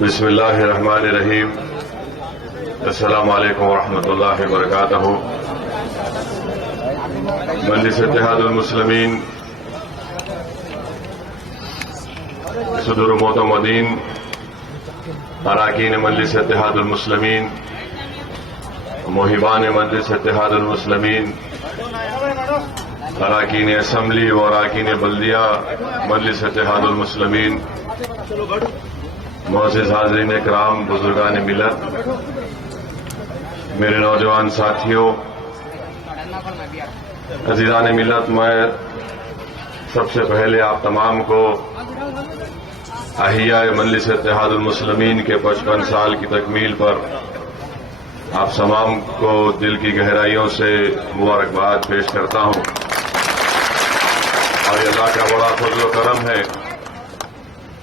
بسم اللہ الرحمن الرحیم۔ السلام علیکم ورحمۃ اللہ وبرکاتہ۔ مجلس اتحاد المسلمین صدور معتمدین، اراکین مجلس اتحاد المسلمین، محبان مجلس اتحاد المسلمین، اراکین اسمبلی و اراکین بلدیہ مجلس اتحاد المسلمین، معزز حاضرین اکرام، بزرگان ملت، میرے نوجوان ساتھیوں، عزیزان ملت، میں سب سے پہلے آپ تمام کو احیاء مجلس اتحاد المسلمین کے 55 سال کی تکمیل پر آپ تمام کو دل کی گہرائیوں سے مبارکباد پیش کرتا ہوں، اور اللہ کا بڑا فضل و کرم ہے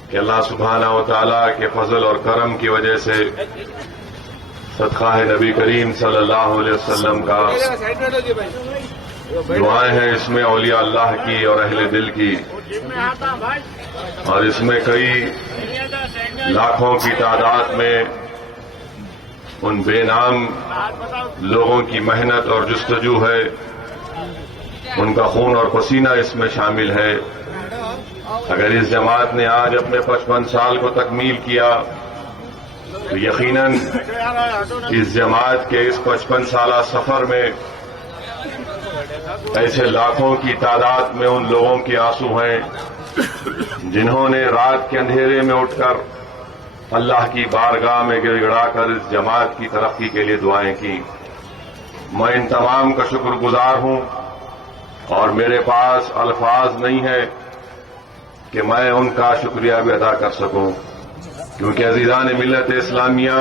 کہ اللہ سبحانہ و تعالیٰ کے فضل اور کرم کی وجہ سے صدقہ نبی کریم صلی اللہ علیہ وسلم کا دعائیں ہیں، اس میں اولیاء اللہ کی اور اہل دل کی، اور اس میں کئی لاکھوں کی تعداد میں ان بے نام لوگوں کی محنت اور جستجو ہے، ان کا خون اور پسینہ اس میں شامل ہے۔ اگر اس جماعت نے آج اپنے 55 سال کو تکمیل کیا تو یقیناً اس جماعت کے اس 55 سالہ سفر میں ایسے لاکھوں کی تعداد میں ان لوگوں کے آنسو ہیں جنہوں نے رات کے اندھیرے میں اٹھ کر اللہ کی بارگاہ میں گڑ گڑا کر اس جماعت کی ترقی کے لیے دعائیں کی۔ میں ان تمام کا شکر گزار ہوں، اور میرے پاس الفاظ نہیں ہے کہ میں ان کا شکریہ بھی ادا کر سکوں، کیونکہ عزیزان ملت اسلامیہ،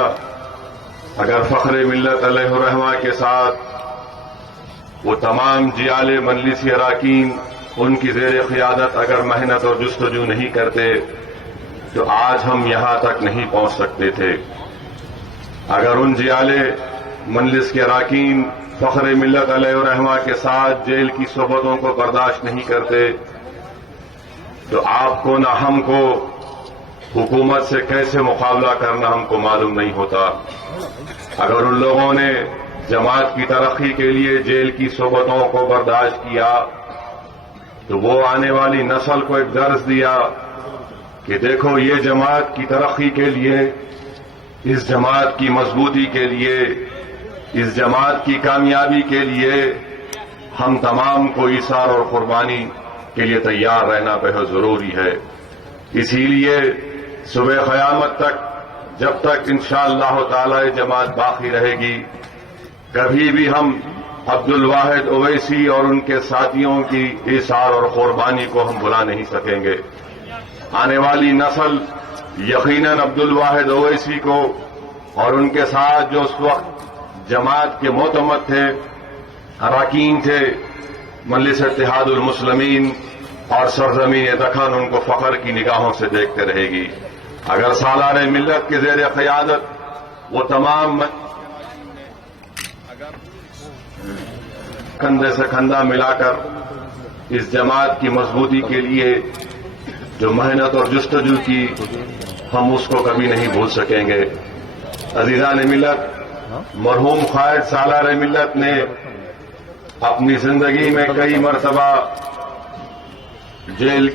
اگر فخر ملت علیہ الرحمہ کے ساتھ وہ تمام جیال مجلسی اراکین ان کی زیر قیادت اگر محنت اور جستجو نہیں کرتے تو آج ہم یہاں تک نہیں پہنچ سکتے تھے۔ اگر ان جیال مجلس کے اراکین فخر ملت علیہ الرحمہ کے ساتھ جیل کی صحبتوں کو برداشت نہیں کرتے تو آپ کو نہ ہم کو حکومت سے کیسے مقابلہ کرنا ہم کو معلوم نہیں ہوتا۔ اگر ان لوگوں نے جماعت کی ترقی کے لیے جیل کی صحبتوں کو برداشت کیا تو وہ آنے والی نسل کو ایک درس دیا کہ دیکھو، یہ جماعت کی ترقی کے لیے، اس جماعت کی مضبوطی کے لیے، اس جماعت کی کامیابی کے لیے ہم تمام کو ایثار اور قربانی کے لیے تیار رہنا بہت ضروری ہے۔ اسی لیے صبح قیامت تک، جب تک انشاءاللہ تعالی جماعت باقی رہے گی، کبھی بھی ہم عبد الواحد اویسی اور ان کے ساتھیوں کی ایثار اور قربانی کو ہم بلا نہیں سکیں گے۔ آنے والی نسل یقیناً عبد الواحد اویسی کو اور ان کے ساتھ جو اس وقت جماعت کے معتمد تھے، اراکین تھے، مجلس اتحاد المسلمین اور سرزمین دکن، ان کو فخر کی نگاہوں سے دیکھتے رہے گی۔ اگر سالار ملت کے زیر قیادت وہ تمام کندھے سے کندھا ملا کر اس جماعت کی مضبوطی کے لیے جو محنت اور جستجو کی، ہم اس کو کبھی نہیں بھول سکیں گے۔ عزیزان ملت، مرحوم قائد سالار ملت نے اپنی زندگی میں کئی مرتبہ جیل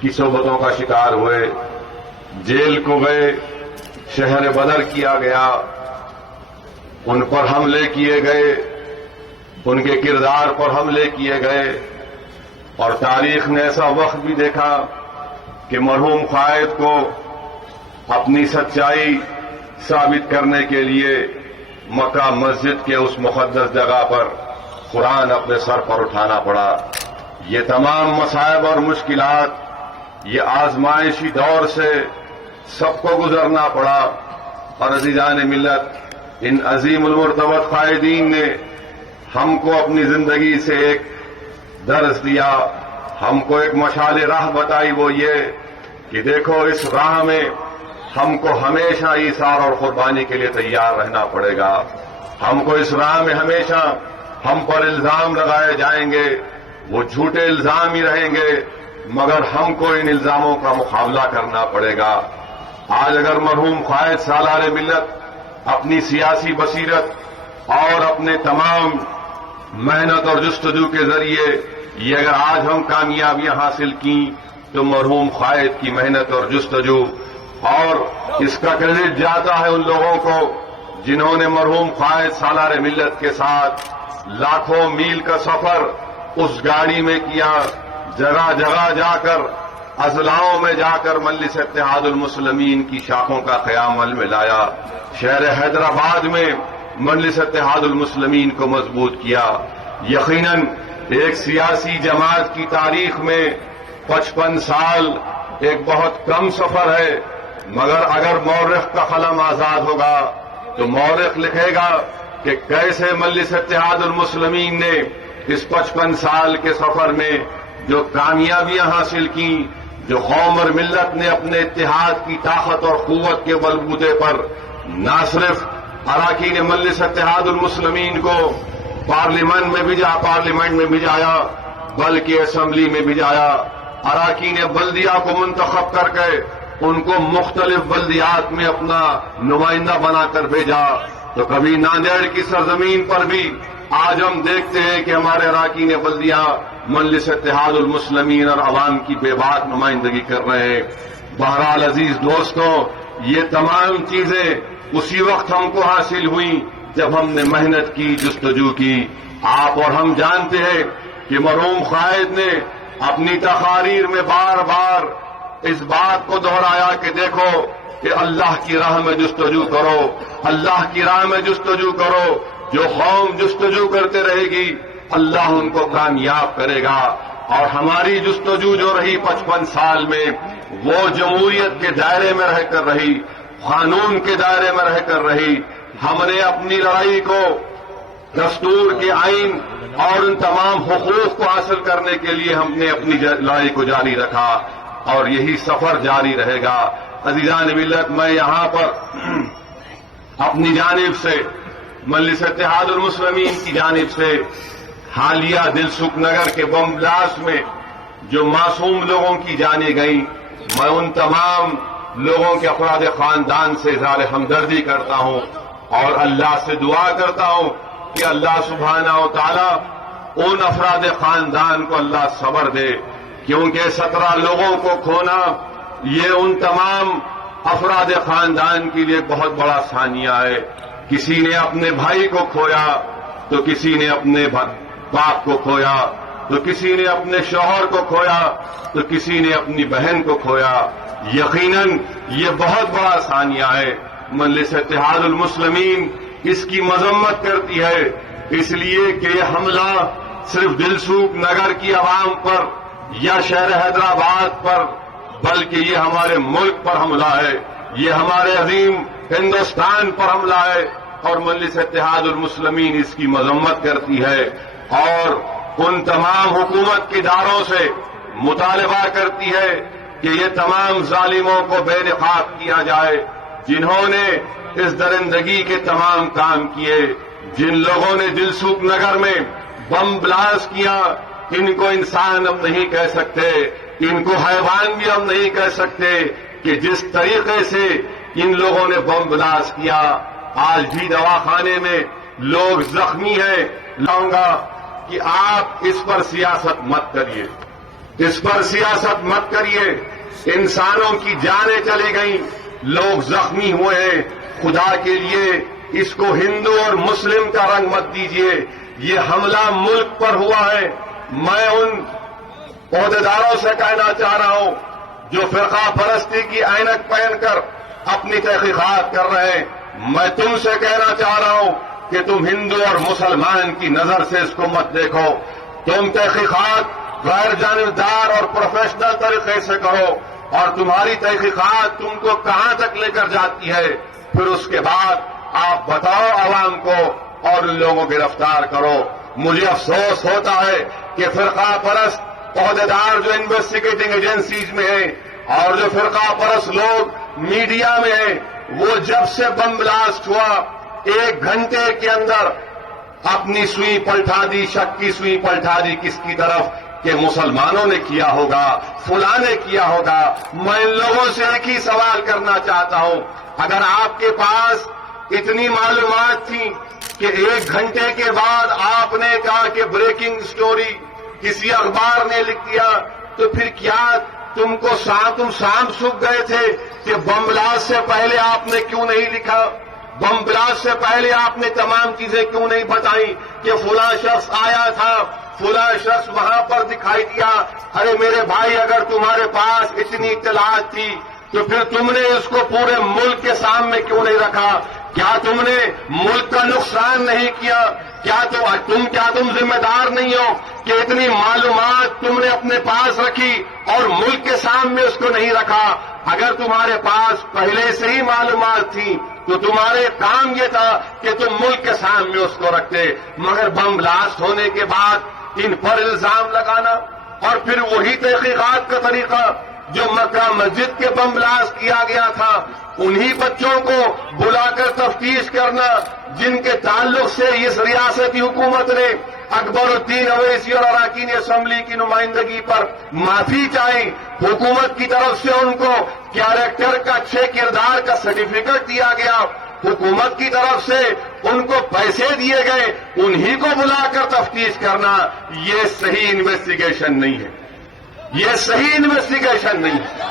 کی صحبتوں کا شکار ہوئے، جیل کو گئے، شہر بدر کیا گیا، ان پر حملے کیے گئے، ان کے کردار پر حملے کیے گئے، اور تاریخ نے ایسا وقت بھی دیکھا کہ مرحوم قائد کو اپنی سچائی ثابت کرنے کے لیے مکہ مسجد کے اس مقدس جگہ پر قرآن اپنے سر پر اٹھانا پڑا۔ یہ تمام مصائب اور مشکلات، یہ آزمائشی دور سے سب کو گزرنا پڑا، اور عزیزان ملت، ان عظیم المرتبت قائدین نے ہم کو اپنی زندگی سے ایک درس دیا، ہم کو ایک مشعل راہ بتائی، وہ یہ کہ دیکھو، اس راہ میں ہم کو ہمیشہ ایثار اور قربانی کے لیے تیار رہنا پڑے گا۔ ہم کو اس راہ میں ہمیشہ ہم پر الزام لگائے جائیں گے، وہ جھوٹے الزام ہی رہیں گے، مگر ہم کو ان الزاموں کا مقابلہ کرنا پڑے گا۔ آج اگر مرحوم قائد سالار ملت اپنی سیاسی بصیرت اور اپنے تمام محنت اور جستجو کے ذریعے یہ اگر آج ہم کامیابیاں حاصل کی تو مرحوم قائد کی محنت اور جستجو، اور اس کا کریڈٹ جاتا ہے ان لوگوں کو جنہوں نے مرحوم قائد سالار ملت کے ساتھ لاکھوں میل کا سفر اس گاڑی میں کیا، جگہ جگہ جا کر اضلاعوں میں جا کر مجلس اتحاد المسلمین کی شاخوں کا قیام عمل میں لایا، شہر حیدرآباد میں مجلس اتحاد المسلمین کو مضبوط کیا۔ یقیناً ایک سیاسی جماعت کی تاریخ میں 55 سال ایک بہت کم سفر ہے، مگر اگر مورخ کا قلم آزاد ہوگا تو مورخ لکھے گا کہ کیسے مجلس اتحاد المسلمین نے اس 55 سال کے سفر میں جو کامیابیاں حاصل کی، جو قوم اور ملت نے اپنے اتحاد کی طاقت اور قوت کے بلبوتے پر نہ صرف اراکین مجلس اتحاد المسلمین کو پارلیمنٹ میں بھجایا بلکہ اسمبلی میں بھجایا، اراکین بلدیہ کو منتخب کر کے ان کو مختلف بلدیات میں اپنا نمائندہ بنا کر بھیجا۔ تو کبھی ناندیڑ کی سرزمین پر بھی آج ہم دیکھتے ہیں کہ ہمارے اراکین بلدیہ مجلس اتحاد المسلمین اور عوام کی بے بات نمائندگی کر رہے ہیں۔ بہرحال عزیز دوستوں، یہ تمام چیزیں اسی وقت ہم کو حاصل ہوئیں جب ہم نے محنت کی، جستجو کی۔ آپ اور ہم جانتے ہیں کہ مرحوم قائد نے اپنی تقاریر میں بار بار اس بات کو دہرایا کہ دیکھو کہ اللہ کی راہ میں جستجو کرو، اللہ کی راہ میں جستجو کرو، جو قوم جستجو کرتے رہے گی اللہ ان کو کامیاب کرے گا۔ اور ہماری جستجو جو رہی 55 سال میں وہ جمہوریت کے دائرے میں رہ کر رہی، قانون کے دائرے میں رہ کر رہی۔ ہم نے اپنی لڑائی کو دستور کے آئین اور ان تمام حقوق کو حاصل کرنے کے لیے ہم نے اپنی لڑائی کو جاری رکھا اور یہی سفر جاری رہے گا۔ عزیزان ملت، میں یہاں پر اپنی جانب سے مجلس اتحاد المسلمین کی جانب سے حالیہ دلسکھ نگر کے بم بلاسٹ میں جو معصوم لوگوں کی جانیں گئیں، میں ان تمام لوگوں کے افراد خاندان سے اظہار ہمدردی کرتا ہوں اور اللہ سے دعا کرتا ہوں کہ اللہ سبحانہ و تعالی ان افراد خاندان کو اللہ صبر دے، کیونکہ 17 لوگوں کو کھونا یہ ان تمام افراد خاندان کے لیے بہت بڑا ثانیہ ہے۔ کسی نے اپنے بھائی کو کھویا تو کسی نے اپنے باپ کو کھویا تو کسی نے اپنے شوہر کو کھویا تو کسی نے اپنی بہن کو کھویا۔ یقیناً یہ بہت بڑا ثانیہ ہے۔ مجلس اتحاد المسلمین اس کی مذمت کرتی ہے، اس لیے کہ یہ حملہ صرف دلسوکھ نگر کی عوام پر یا شہر حیدرآباد پر بلکہ یہ ہمارے ملک پر حملہ ہے، یہ ہمارے عظیم ہندوستان پر حملہ ہے، اور مجلس اتحاد المسلمین اس کی مذمت کرتی ہے اور ان تمام حکومت کے اداروں سے مطالبہ کرتی ہے کہ یہ تمام ظالموں کو بے نقاب کیا جائے جنہوں نے اس درندگی کے تمام کام کیے۔ جن لوگوں نے دلسوکھ نگر میں بم بلاسٹ کیا ان کو انسان ہم نہیں کہہ سکتے، ان کو حیوان بھی ہم نہیں کہہ سکتے کہ جس طریقے سے ان لوگوں نے بم بلاسٹ کیا آج بھی دواخانے میں لوگ زخمی ہیں۔ لاؤں گا کہ آپ اس پر سیاست مت کریے، اس پر سیاست مت کریے۔ انسانوں کی جانیں چلی گئیں، لوگ زخمی ہوئے ہیں، خدا کے لیے اس کو ہندو اور مسلم کا رنگ مت دیجیے، یہ حملہ ملک پر ہوا ہے۔ میں ان عہدیداروں سے کہنا چاہ رہا ہوں جو فرقہ پرستی کی عینک پہن کر اپنی تحقیقات کر رہے ہیں، میں تم سے کہنا چاہ رہا ہوں کہ تم ہندو اور مسلمان کی نظر سے اس کو مت دیکھو، تم تحقیقات غیر جانبدار اور پروفیشنل طریقے سے کرو، اور تمہاری تحقیقات تم کو کہاں تک لے کر جاتی ہے، پھر اس کے بعد آپ بتاؤ عوام کو اور ان لوگوں کو گرفتار کرو۔ مجھے افسوس ہوتا ہے کہ فرقہ پرست عہدیدار جو انویسٹیگیٹنگ ایجنسیز میں ہیں اور جو فرقہ پرست لوگ میڈیا میں ہیں، وہ جب سے بم بلاسٹ ہوا 1 گھنٹے کے اندر اپنی سوئی پلٹا دی، شک کی سوئی پلٹا دی کس کی طرف، کہ مسلمانوں نے کیا ہوگا، فلاں نے کیا ہوگا۔ میں ان لوگوں سے ایک ہی سوال کرنا چاہتا ہوں، اگر آپ کے پاس اتنی معلومات تھی کہ 1 گھنٹے کے بعد آپ نے کہا کہ بریکنگ سٹوری کسی اخبار نے لکھ دیا، تو پھر کیا تم سانپ سوکھ گئے تھے کہ بم بلاسٹ سے پہلے آپ نے کیوں نہیں لکھا؟ بم بلاسٹ سے پہلے آپ نے تمام چیزیں کیوں نہیں بتائیں کہ فلاں شخص آیا تھا، فلاں شخص وہاں پر دکھائی دیا؟ ارے میرے بھائی، اگر تمہارے پاس اتنی اطلاعات تھی تو پھر تم نے اس کو پورے ملک کے سامنے کیوں نہیں رکھا؟ کیا تم نے ملک کا نقصان نہیں کیا؟ کیا تم ذمہ دار نہیں ہو کہ اتنی معلومات تم نے اپنے پاس رکھی اور ملک کے سامنے اس کو نہیں رکھا؟ اگر تمہارے پاس پہلے سے ہی معلومات تھی تو تمہارے کام یہ تھا کہ تم ملک کے سامنے اس کو رکھتے، مگر بم بلاسٹ ہونے کے بعد ان پر الزام لگانا اور پھر وہی تحقیقات کا طریقہ جو مکہ مسجد کے بم بلاسٹ کیا گیا تھا، انہی بچوں کو بلا کر تفتیش کرنا جن کے تعلق سے اس ریاستی حکومت نے اکبر الدین اویسی اور اراکین اسمبلی کی نمائندگی پر معافی چاہی، حکومت کی طرف سے ان کو کیریکٹر کا اچھے کردار کا سرٹیفکیٹ دیا گیا، حکومت کی طرف سے ان کو پیسے دیے گئے، انہی کو بلا کر تفتیش کرنا یہ صحیح انویسٹیگیشن نہیں ہے، یہ صحیح انویسٹیگیشن نہیں ہے۔